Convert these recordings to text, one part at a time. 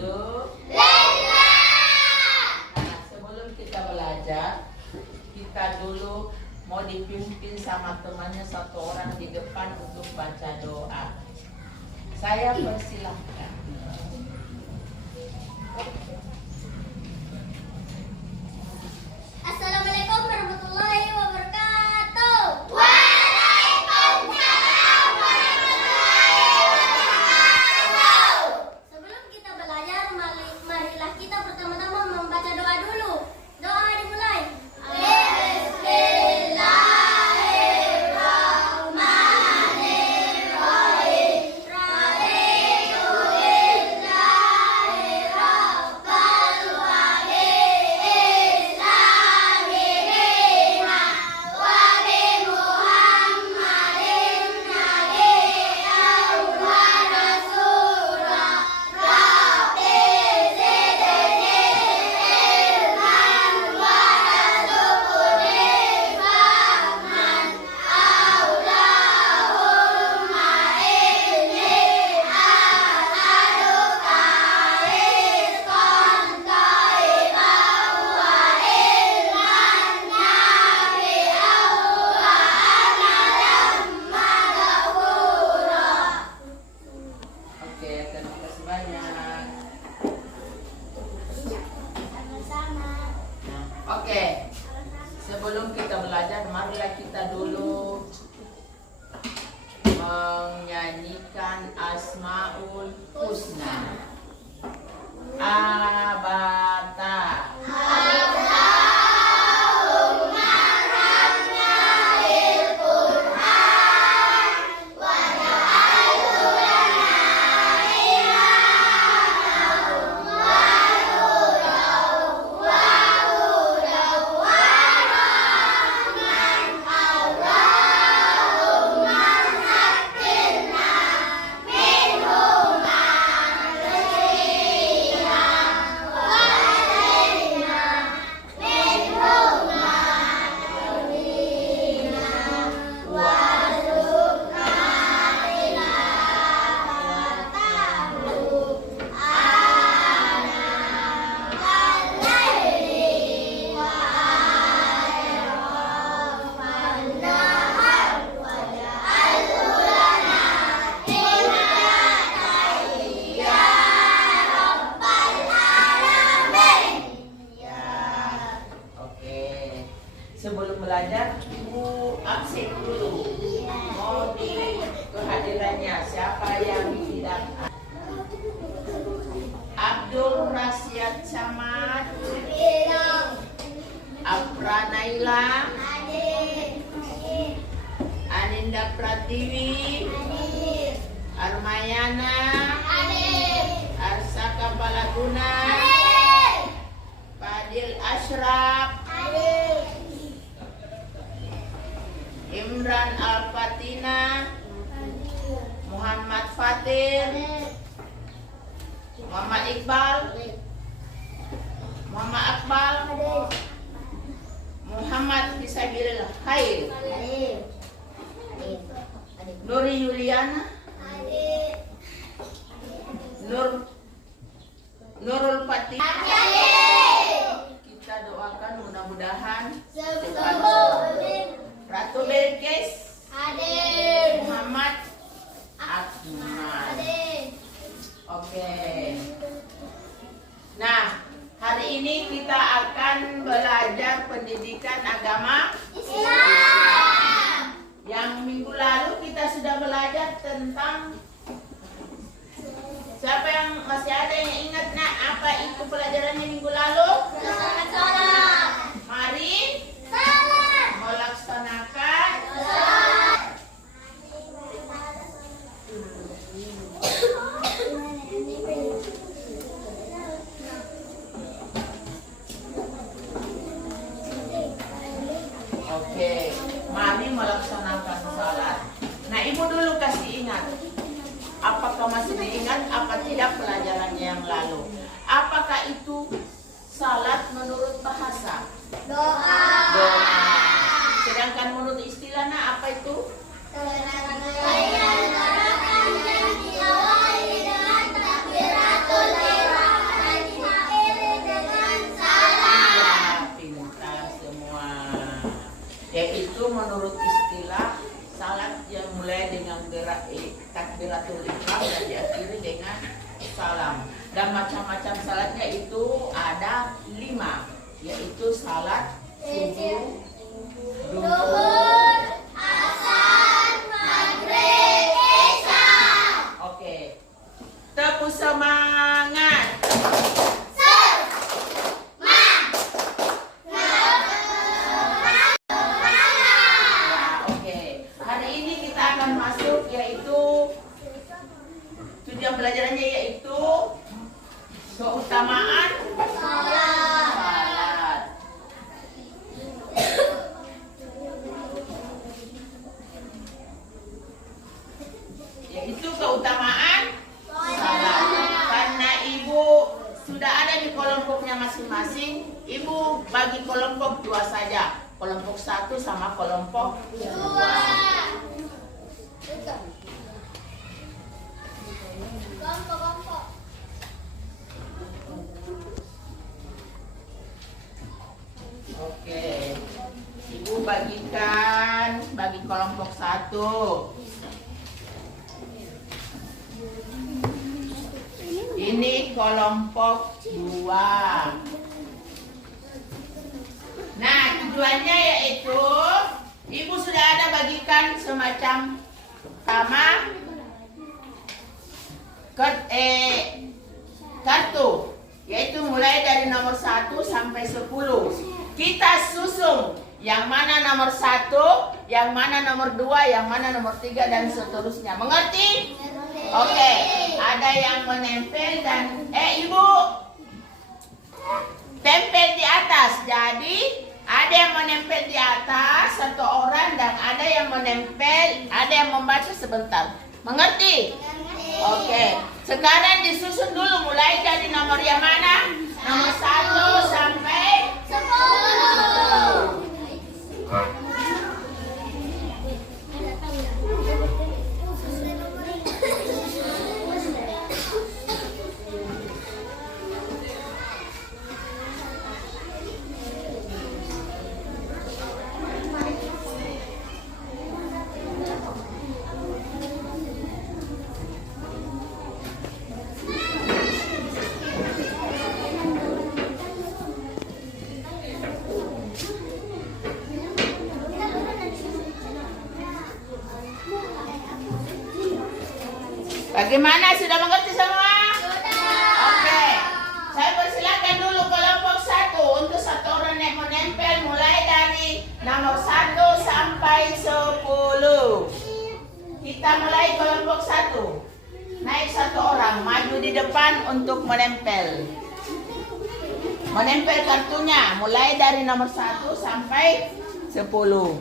Nah, sebelum kita belajar, kita dulu mau dipimpin sama temannya satu orang di depan untuk baca doa. Saya persilahkan. Assalamualaikum warahmatullahi wabarakatuh. Sebelum kita belajar, marilah kita pertama-tama membaca doa dulu. Doa dimulai. Oke, terima kasih banyak. Oke, sebelum kita belajar, marilah kita dulu menyanyikan Asmaul Husna. Abata. Sebelum belajar, Ibu absen dulu. Mau pilih kehadirannya siapa yang tidak? Abdul Rasyad Samad, Afra Naila, Aninda Pratiwi, Armayana, Arsaka Palaguna, Fadil Ashraf, Imran Al-Fatina, Muhammad Fatir, Muhammad Iqbal, Muhammad Akbal, Muhammad Fisabilil Khair, Nuri Yuliana, Nurul Fatih. Kita doakan mudah-mudahan Ratu Belkis, Muhammad Akmal. Oke. Nah, hari ini kita akan belajar pendidikan agama Islam. Yang minggu lalu kita sudah belajar tentang, siapa yang masih ada yang ingat nak apa itu pelajarannya minggu lalu? Salat. Mari Salat. melaksanakan Oke, mari melaksanakan salat. Nah, Ibu dulu kasih ingat. Apakah masih diingat apa tidak pelajarannya yang lalu? Apakah itu salat menurut bahasa? Doa. Doa. Sedangkan menurut istilahnya apa itu? Rangkaian gerakan yang diawali dengan takbiratul ihram. salatnya itu ada 5, yaitu salat subuh, Duhur, asar, maghrib, isya. Oke. Tepuk semangat. Ya, oke. Hari ini kita akan masuk yaitu tujuan pelajarannya yaitu keutamaan salat. Yaitu keutamaan salat. Karena ibu sudah ada di kelompoknya masing-masing, ibu bagi kelompok 2 saja. Kelompok 1 sama kelompok 2. Oke. Ibu bagikan bagi kelompok 1. Ini kelompok 2. Nah, tujuannya yaitu ibu sudah ada bagikan semacam kartu, yaitu mulai dari nomor 1 sampai 10. Kita susun yang mana nomor 1, yang mana nomor 2, yang mana nomor 3 dan seterusnya. Mengerti? Oke. Ada yang menempel dan ibu tempel di atas. Jadi ada yang menempel di atas 1 orang dan ada yang menempel, ada yang membaca sebentar. Mengerti? Oke. Sekarang disusun dulu mulai dari nomor yang mana? Nomor 1 sampai 10. Bagaimana? Sudah mengerti semua? Oke. Saya persilakan dulu kelompok 1 untuk 1 orang yang menempel mulai dari nomor 1 sampai 10. Kita mulai kelompok 1. Naik 1 orang, maju di depan untuk menempel. Menempel kartunya mulai dari nomor 1 sampai 10.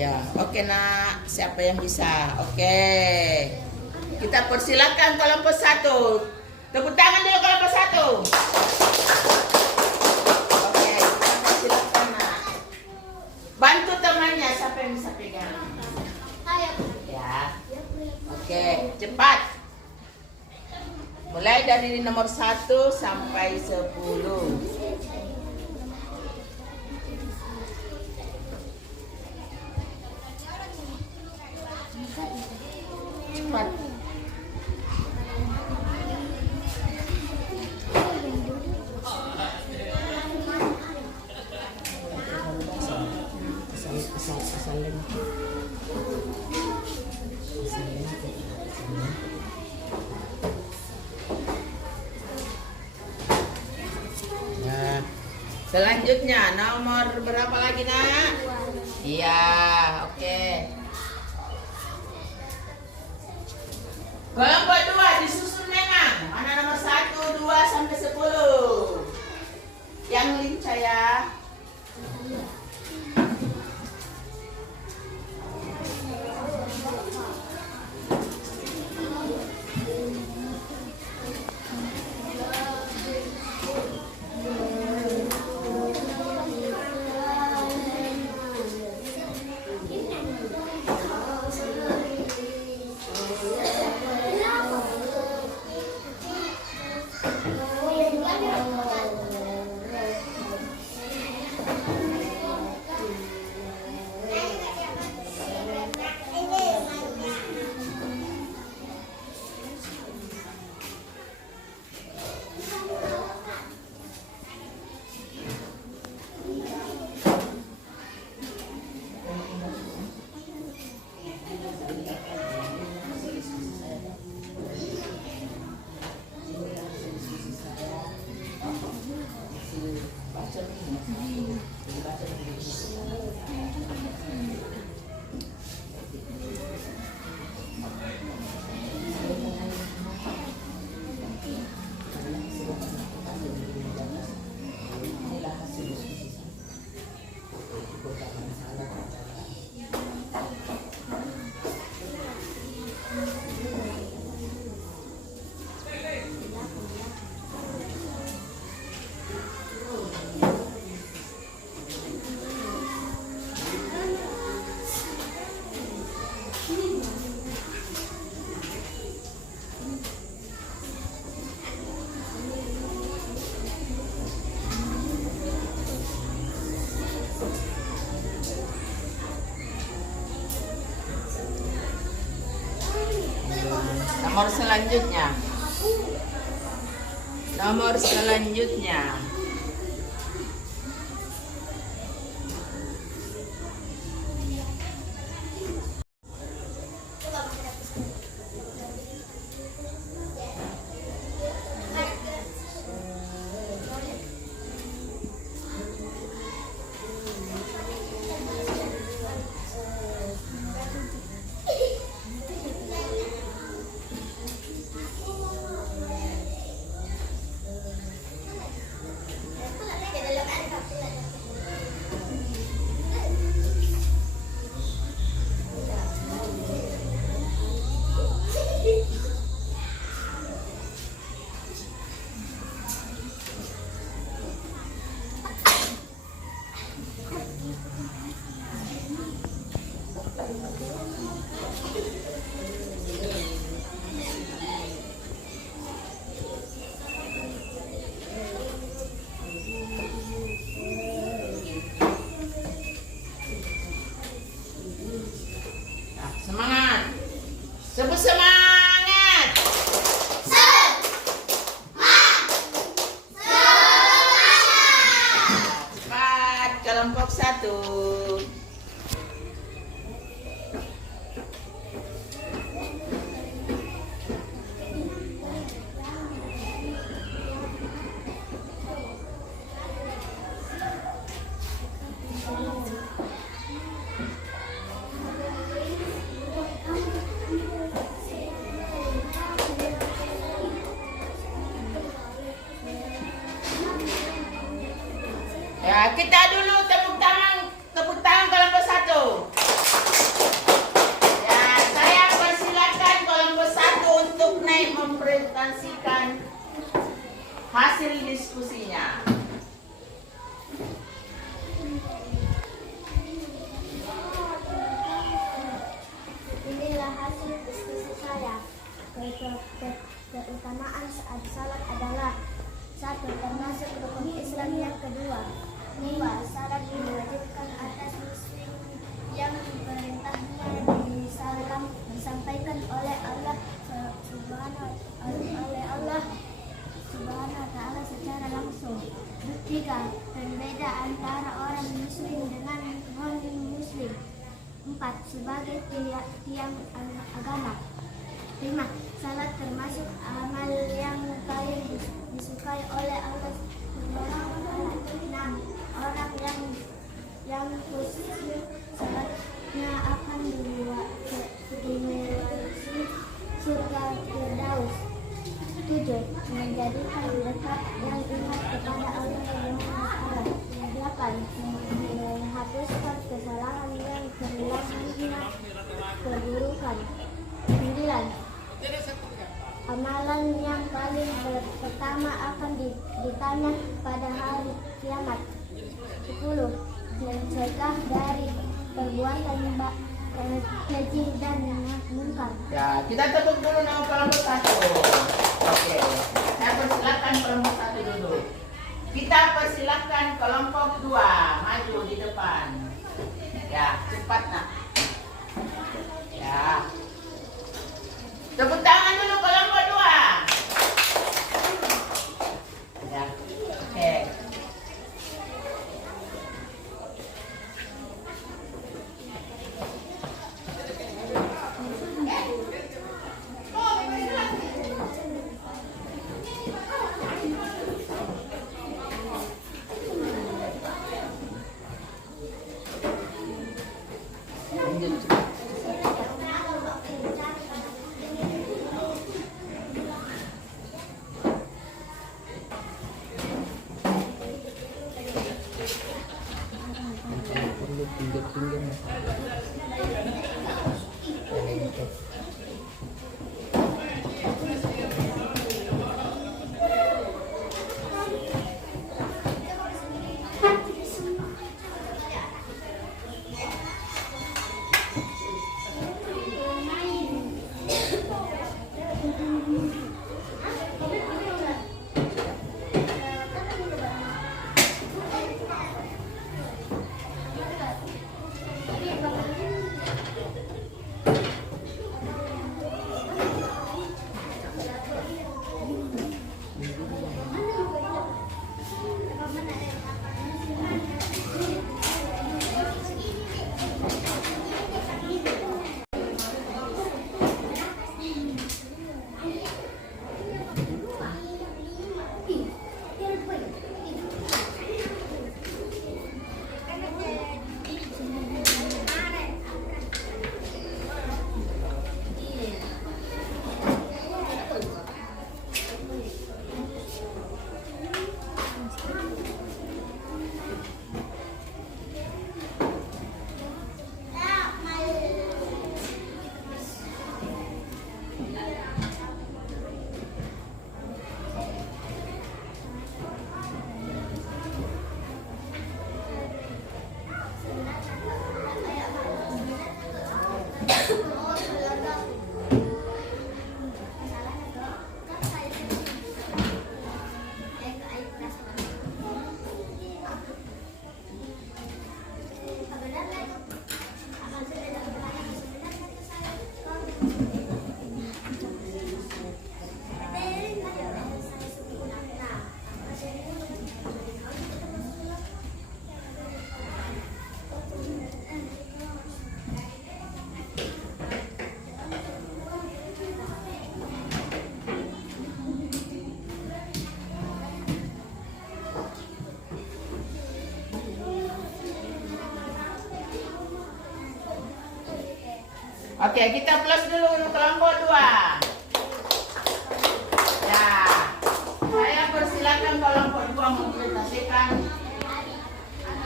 Ya, oke nak. Siapa yang bisa? Oke. Kita persilakan kelompok 1. Tepuk tangan dulu kelompok 1. Oke, kita persilakan nak. Bantu temannya, siapa yang bisa pegang? Ya. Oke, cepat. Mulai dari nomor 1 sampai 10. Cepat. Nah, selanjutnya nomor berapa lagi nak? Iya, oke. Kelompok 2 disusun memang. Mana nomor 1, 2 sampai 10. Yang lincah ya. Nomor selanjutnya. Nomor selanjutnya. Semangat. Sebut semangat. Cepat kelompok 1. Ya, kita dulu tepuk tangan kelompok 1. Ya, saya persilakan kelompok 1 untuk naik mempresentasikan hasil diskusinya. Inilah hasil diskusi saya. Keutamaan saat salat adalah: 1. Termasuk rukun Islam yang kedua. 2. Salat diwajibkan atas muslim yang perintahnya disampaikan oleh Allah Subhanahu wa Ta'ala secara langsung. 3. Berbeda antara orang muslim dengan non-muslim. 4. Sebagai tiang agama. 5. Salat termasuk amal yang paling disukai oleh Allah Subhanahu wa Ta'ala. 6. Orang yang khusyuk salatnya akan dimiliki surga Firdaus. 7. Menjadikan dekat yang ingat kepada Allah Subhanahu wa Ta'ala. 8. Menghapuskan kesalahan yang kehilangannya keburukan. 9. Amalan yang paling pertama akan ditanya pada hari kiamat. 10. Mencegah dari perbuatan keji dan munkar. Ya, kita tepuk dulu nama kelompok 1. Oke, saya persilakan kelompok 1 dulu. Kita persilakan kelompok 2 maju di depan. Ya, cepat nak. Ya. Tepuk tangan dulu kelompok 2. Ya. Oke. Oke, kita plus dulu untuk kelompok 2. Ya, saya persilakan kelompok 2 mempresentasikan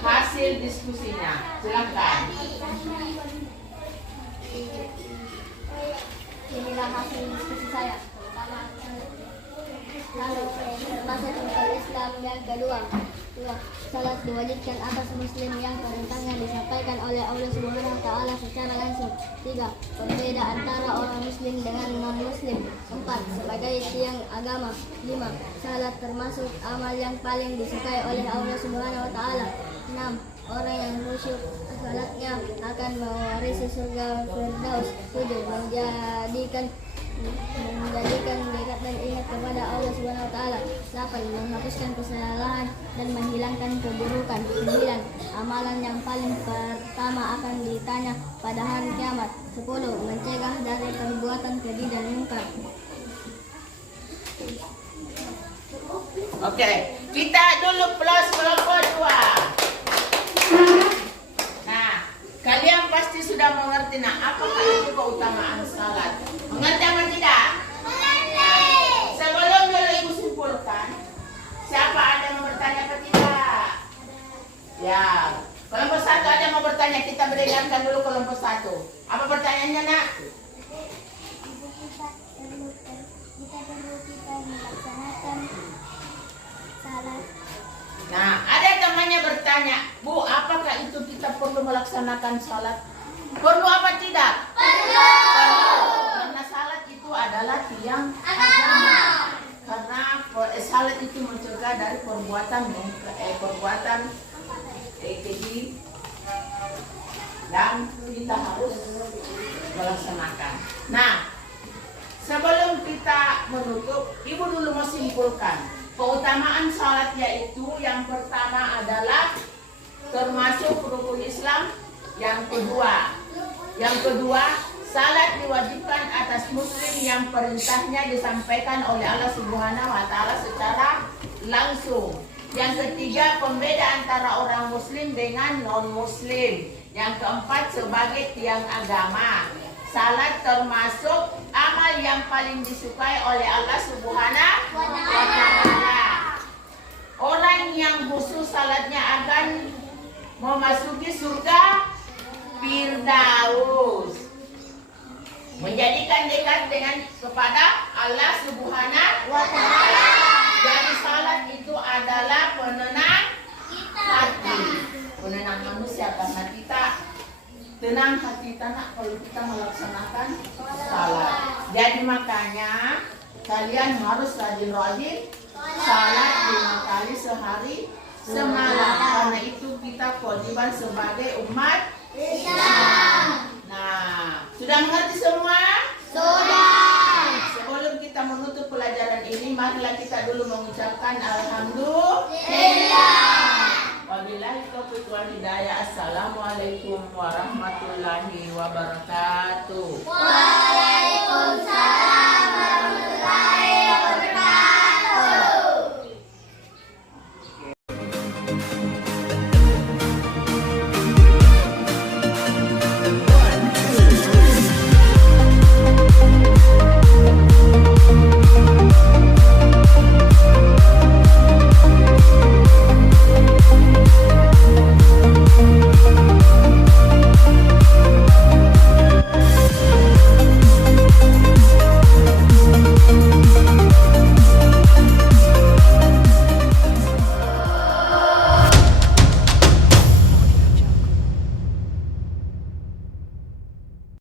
hasil diskusinya. Silakan. Inilah hasil diskusi saya. Lalu termasuk rukun Islam yang kedua. Salat diwajibkan atas muslim yang perintahnya disampaikan oleh Allah Subhanahu wa taala secara langsung. 3. Berbeda antara orang muslim dengan non muslim. 4. Sebagai tiang agama. 5. Salat termasuk amal yang paling disukai oleh Allah Subhanahu wa taala. 6. Orang yang khusyuk salatnya akan mewarisi surga Firdaus. 7. Menjadikan dekat dan ingat kepada Allah Subhanahu wa taala. 8. Menghapuskan kesalahan dan menghilangkan keburukan. 9. Amalan yang paling pertama akan ditanya pada hari kiamat. 10. Mencegah dari perbuatan keji dan mungkar. Oke, kita dulu plus kelompok 2. Nah, kalian pasti sudah mengerti apakah itu keutamaan salat. Mengerti apa tidak? Mengerti. Sebelum dulu ibu simpulkan, siapa ada yang mau bertanya apa tidak? Ya, kelompok 1 ada yang mau bertanya. Kita beringatkan dulu kelompok 1. Apa pertanyaannya, nak? Kita melaksanakan salat. Nah, ada temannya bertanya, Bu, apakah itu kita perlu melaksanakan salat? Perlu apa tidak? Perlu. Karena salat itu adalah tiang agama. Karena salat itu mencegah dari perbuatan keji dan kita harus melaksanakan. Nah, sebelum kita menutup, ibu dulu mau simpulkan. Keutamaan salat yaitu yang pertama adalah termasuk rukun Islam. Yang kedua, salat diwajibkan atas muslim yang perintahnya disampaikan oleh Allah Subhanahu wa taala secara langsung. Yang ketiga, pembeda antara orang muslim dengan non muslim. Yang keempat, sebagai tiang agama. Salat termasuk amal yang paling disukai oleh Allah Subhanahu wa taala. Orang yang khusus salatnya akan memasuki surga Firdaus, menjadikan dekat dengan kepada Allah Subhanahu wa taala. Jadi salat itu adalah penenang hati, penenang manusia, karena kita tenang hati tanah kalau kita melaksanakan salat. Jadi makanya kalian harus rajin-rajin salat 5 kali sehari semalam. Karena itu kita kewajiban sebagai umat Islam. Nah, sudah mengerti semua? Sudah. Sebelum kita menutup pelajaran ini, marilah kita dulu mengucapkan alhamdulillah. Wabillahi taufiq wal hidayah. Assalamualaikum warahmatullahi wabarakatuh.